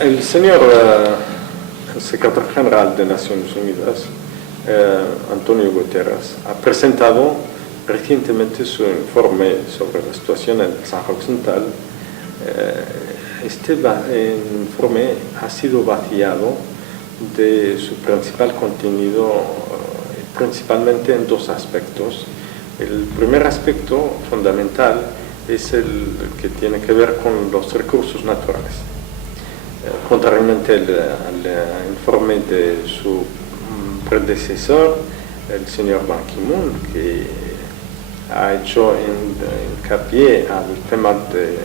El señor secretario general de Naciones Unidas, Antonio Guterres, ha presentado recientemente su informe sobre la situación en el Sáhara Occidental. Este informe ha sido vaciado de su principal contenido, principalmente en dos aspectos. El primer aspecto fundamental es el que tiene que ver con los recursos naturales. Contrariamente al informe de su predecesor, el señor Ban Ki-moon, que ha hecho hincapié al tema de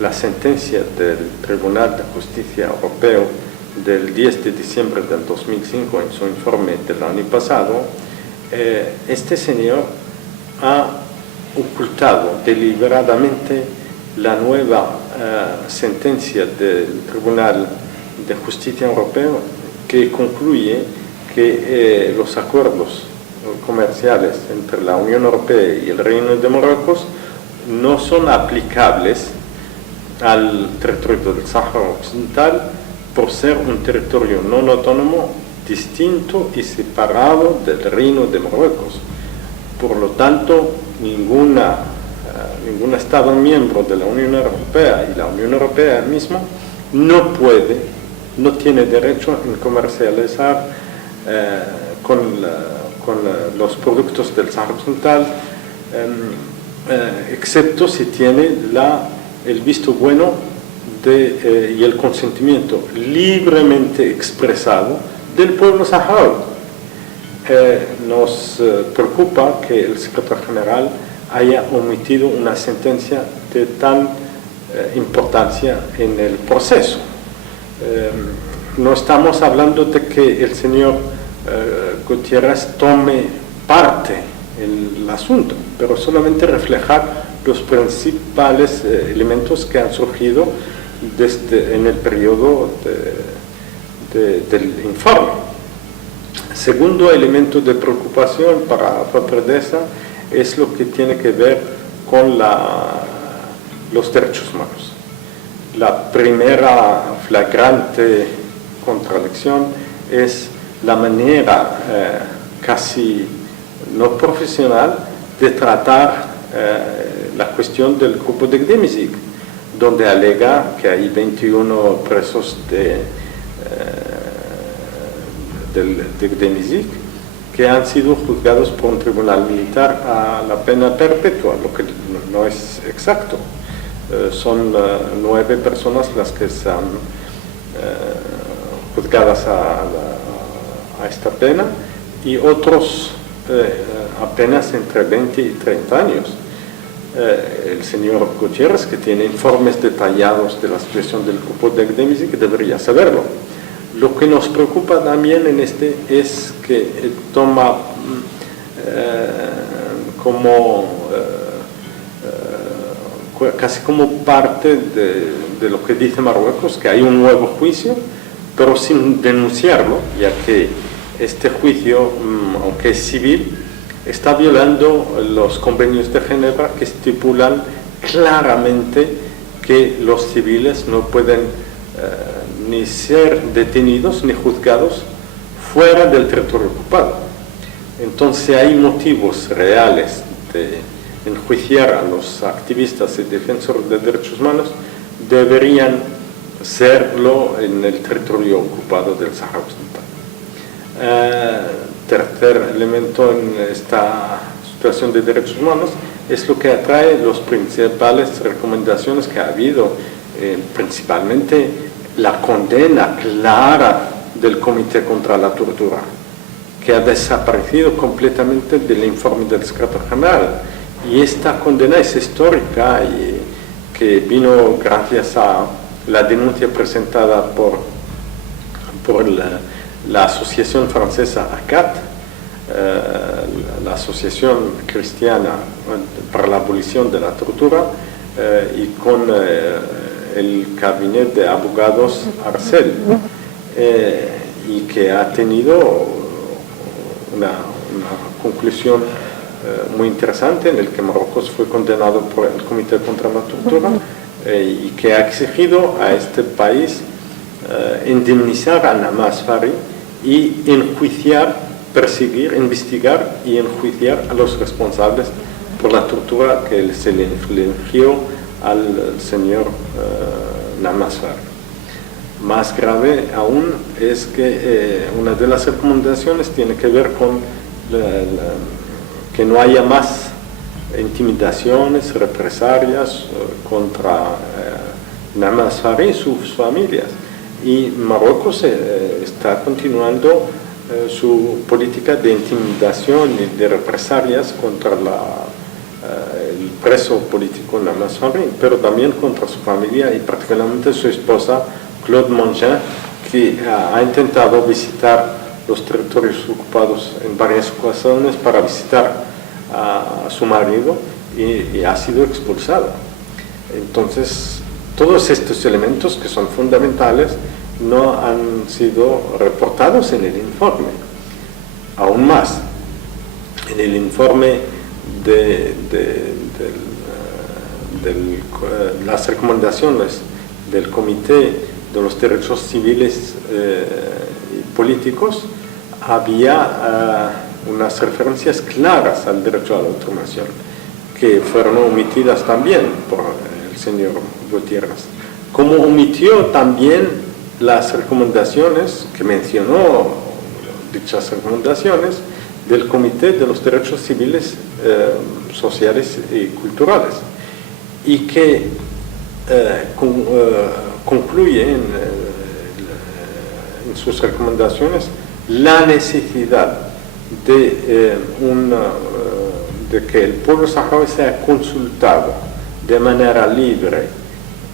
la sentencia del Tribunal de Justicia Europeo del 10 de diciembre del 2005 en su informe del año pasado, este señor ha ocultado deliberadamente la nueva sentencia del Tribunal de Justicia Europeo, que concluye que los acuerdos comerciales entre la Unión Europea y el Reino de Marruecos no son aplicables al territorio del Sáhara Occidental por ser un territorio no autónomo, distinto y separado del Reino de Marruecos. Por lo tanto, ningún Estado miembro de la Unión Europea y la Unión Europea misma no tiene derecho en comercializar con los productos del Sáhara Occidental, excepto si tiene el visto bueno y el consentimiento libremente expresado del pueblo saharaui. Nos preocupa que el secretario general haya omitido una sentencia de tan importancia en el proceso. No estamos hablando de que el señor Gutiérrez tome parte en el asunto, pero solamente reflejar los principales elementos que han surgido en el periodo del informe. Segundo elemento de preocupación para Fapredesa es lo que tiene que ver con los derechos humanos. La primera flagrante contradicción es la manera casi no profesional de tratar la cuestión del grupo de Gdemizig, donde alega que hay 21 presos de Gdemizig que han sido juzgados por un tribunal militar a la pena perpetua, lo que no es exacto. Son 9 personas las que están juzgadas a esta pena y otros apenas entre 20 y 30 años. El señor Gutiérrez, que tiene informes detallados de la situación del grupo de Gdemizig, debería saberlo. Lo que nos preocupa también en es que toma casi como parte de lo que dice Marruecos, que hay un nuevo juicio, pero sin denunciarlo, ya que este juicio, aunque es civil, está violando los convenios de Ginebra que estipulan claramente que los civiles no pueden ni ser detenidos ni juzgados fuera del territorio ocupado. Entonces hay motivos reales de enjuiciar a los activistas y defensores de derechos humanos, deberían serlo en el territorio ocupado del Sáhara Occidental. Tercer elemento en esta situación de derechos humanos es lo que atrae las principales recomendaciones que ha habido, principalmente la condena clara del Comité contra la Tortura, que ha desaparecido completamente del informe del secretario general. Y esta condena es histórica y que vino gracias a la denuncia presentada por la asociación francesa ACAT, la Asociación Cristiana para la Abolición de la Tortura, y con el gabinete de abogados Arcel, y que ha tenido una conclusión muy interesante, en el que Marruecos fue condenado por el Comité contra la Tortura, y que ha exigido a este país indemnizar a Naama Asfari y enjuiciar, perseguir, investigar y enjuiciar a los responsables por la tortura que se le infligió al señor Naama Asfari. Más grave aún es que una de las recomendaciones tiene que ver con que no haya más intimidaciones, represalias contra Naama Asfari y sus familias. Y Marruecos está continuando su política de intimidación y de represalias contra el preso político Naama Asfari, pero también contra su familia y particularmente su esposa Claude Mongin, que ha intentado visitar los territorios ocupados en varias ocasiones para visitar a su marido y ha sido expulsada. Entonces, todos estos elementos que son fundamentales no han sido reportados en el informe. Aún más, en el informe de las recomendaciones del Comité de los Derechos Civiles y Políticos, había unas referencias claras al derecho a la autodeterminación, que fueron omitidas también por el señor Gutiérrez, como omitió también las recomendaciones que mencionó, dichas recomendaciones del Comité de los Derechos Civiles, Sociales y Culturales, y que concluye en sus recomendaciones la necesidad de que el pueblo saharaui sea consultado de manera libre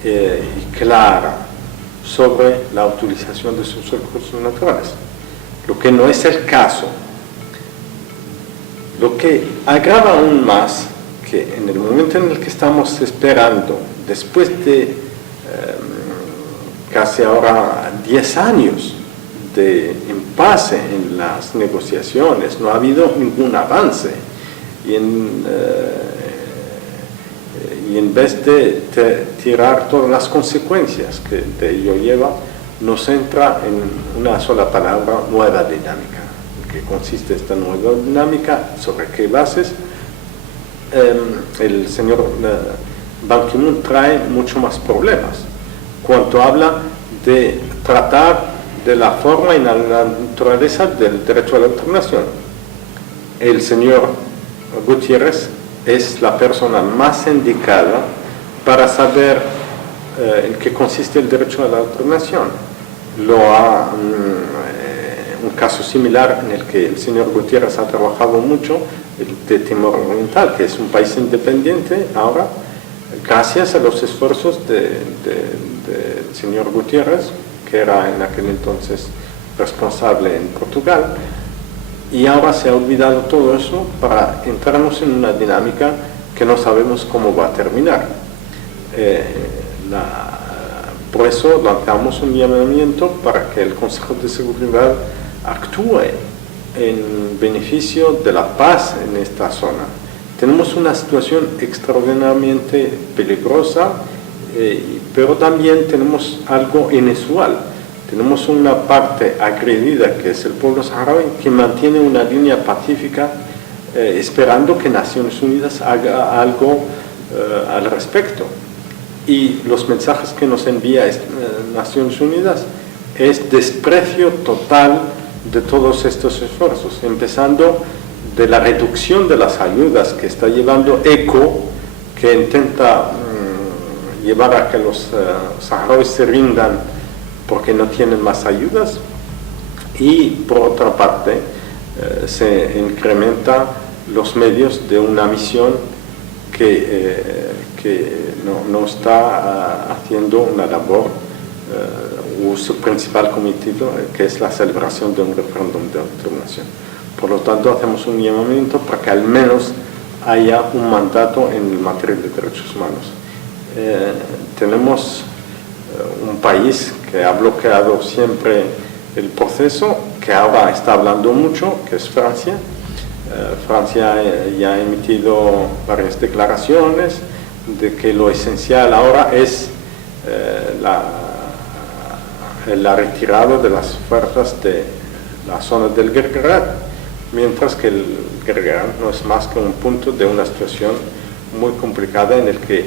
y clara sobre la utilización de sus recursos naturales, lo que no es el caso. Lo que agrava aún más que en el momento en el que estamos esperando, después de casi ahora 10 años de impasse en las negociaciones, no ha habido ningún avance, y en vez de tirar todas las consecuencias que de ello lleva, nos entra en una sola palabra: nueva dinámica. ¿En qué consiste esta nueva dinámica? ¿Sobre qué bases? El señor Ban Ki-moon trae mucho más problemas cuando habla de tratar de la forma y la naturaleza del derecho a la autodeterminación. El señor Gutiérrez es la persona más indicada para saber en qué consiste el derecho a la autodeterminación. Un caso similar en el que el señor Gutiérrez ha trabajado mucho, el de Timor Oriental, que es un país independiente ahora, gracias a los esfuerzos del señor Gutiérrez, que era en aquel entonces responsable en Portugal, y ahora se ha olvidado todo eso para entrarnos en una dinámica que no sabemos cómo va a terminar. Por eso lanzamos un llamamiento para que el Consejo de Seguridad actúe en beneficio de la paz en esta zona. Tenemos una situación extraordinariamente peligrosa, pero también tenemos algo inusual. Tenemos una parte agredida, que es el pueblo saharaui, que mantiene una línea pacífica, esperando que Naciones Unidas haga algo al respecto. Y los mensajes que nos envía Naciones Unidas es desprecio total de todos estos esfuerzos, empezando de la reducción de las ayudas que está llevando ECO, que intenta llevar a que los saharauis se rindan porque no tienen más ayudas, y por otra parte se incrementa los medios de una misión que no está haciendo una labor o su principal cometido, que es la celebración de un referéndum de autodeterminación. Por lo tanto, hacemos un llamamiento para que al menos haya un mandato en materia de derechos humanos. Tenemos un país que ha bloqueado siempre el proceso, que ahora está hablando mucho, que es Francia. Francia ya ha emitido varias declaraciones de que lo esencial ahora es la retirada de las fuerzas de la zona del Guerguerat, mientras que el Guerguerat no es más que un punto de una situación muy complicada en el que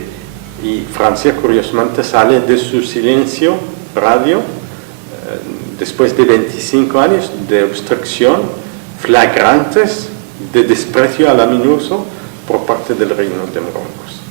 Francia curiosamente sale de su silencio radio después de 25 años de obstrucción flagrantes, de desprecio a la MINURSO por parte del Reino de Marruecos.